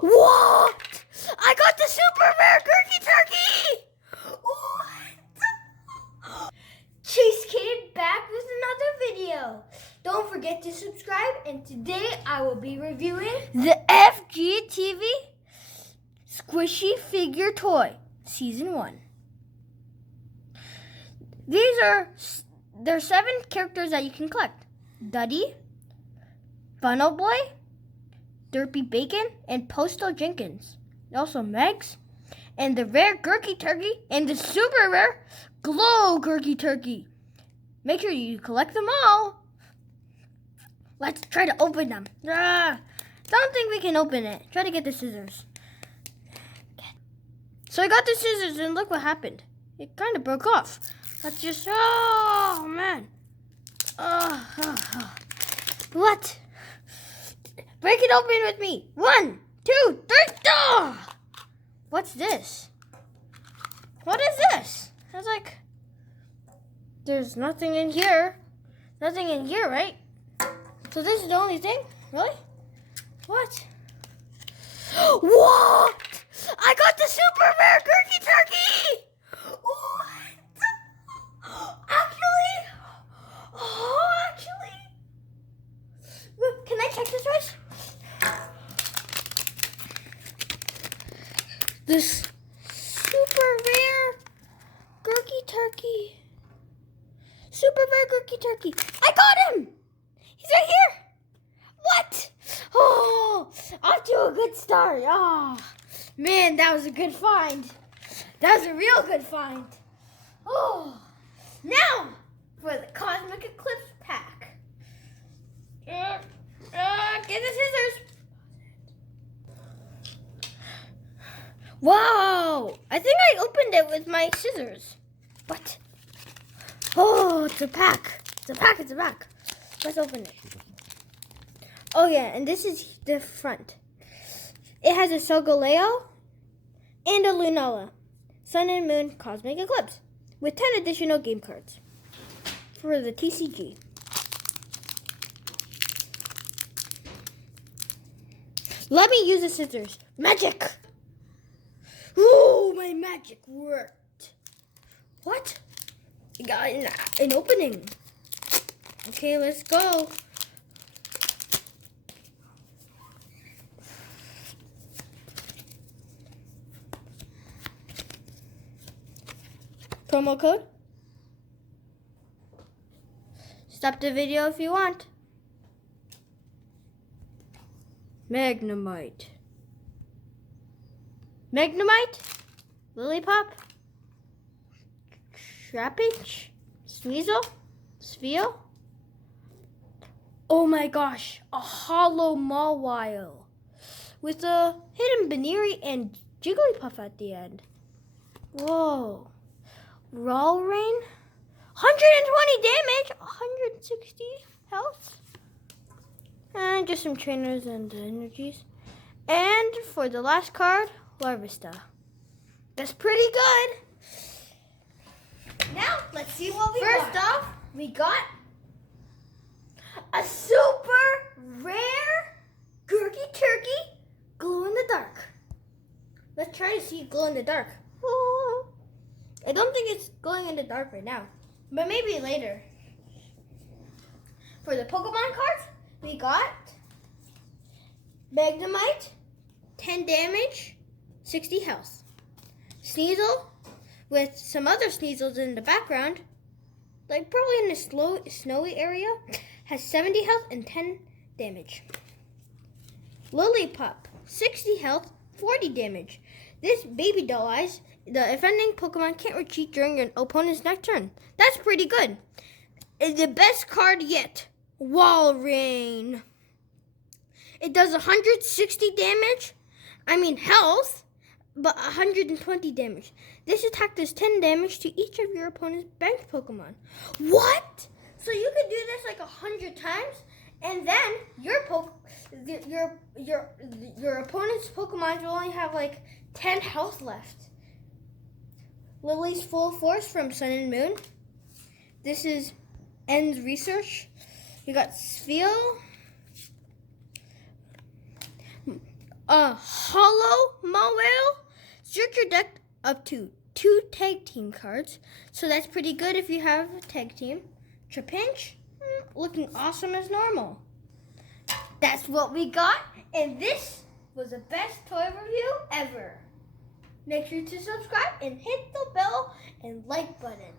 What? I got the super rare Gurky Turkey! What? CheezeeTV back with another video. Don't forget to subscribe, and today I will be reviewing the FGTeeV Squishy Figure Toy Season 1. There's 7 characters that you can collect. Duddy, Funnel Boy, Derpy Bacon, and Postal Jenkins. Also Megs, and the rare Gurky Turkey, and the super rare Glow Gurky Turkey. Make sure you collect them all. Let's try to open them. Don't think we can open it. Try to get the scissors. So I got the scissors, and look what happened. It kind of broke off. Let's just, oh man. What? Break it open with me. 1, 2, 3. What's this? What is this? It's like, there's nothing in here. Nothing in here, right? So this is the only thing? Really? What? What? I got the super rare Gurky Turkey! What? Actually? Can I check this first? This super rare Gurky Turkey. Super rare Gurky Turkey. I got him! He's right here! What? Oh, off to a good start. Oh, man, that was a good find. That was a real good find. Oh, now for the Cosmic Eclipse pack. Get the scissors. Wow, I think I opened it with my scissors. What? Oh, it's a pack. It's a pack. Let's open it. Oh yeah, and this is the front. It has a Solgaleo and a Lunala, Sun and Moon Cosmic Eclipse, with 10 additional game cards for the TCG. Let me use the scissors. Magic! Ooh, my magic worked. What? I got an opening. Okay, let's go. Promo code. Stop the video if you want. Magnemite, Lilipop, Trapinch, Sneasel, Spheal. Oh my gosh, a hollow Mawile with a hidden Baneri and Jigglypuff at the end. Whoa. Rollrain, 120 damage, 160 health. And just some trainers and energies. And for the last card, Larvesta. That's pretty good. Now, let's see what we got. First off, we got a super rare Gurky Turkey glow in the dark. Let's try to see glow in the dark. Oh. I don't think it's glowing in the dark right now, but maybe later. For the Pokemon cards, we got Magnemite, 10 damage, 60 health. Sneasel, with some other Sneasels in the background, like probably in a snowy area, has 70 health and 10 damage. Lilipop, 60 health, 40 damage. This Baby Doll Eyes, the offending Pokemon can't retreat during an opponent's next turn. That's pretty good. It's the best card yet. Walrein. It does 160 health, but 120 damage. This attack does 10 damage to each of your opponent's banked Pokemon. What? So you could do this like 100 times, and then your opponent's Pokemon will only have like 10 health left. Lily's Full Force from Sun and Moon. This is End's Research. You got Spheal, A hollow Mawile. Search your deck up to 2 tag team cards. So that's pretty good if you have a tag team. Trapinch, looking awesome as normal. That's what we got, and this was the best toy review ever. Make sure to subscribe and hit the bell and like button.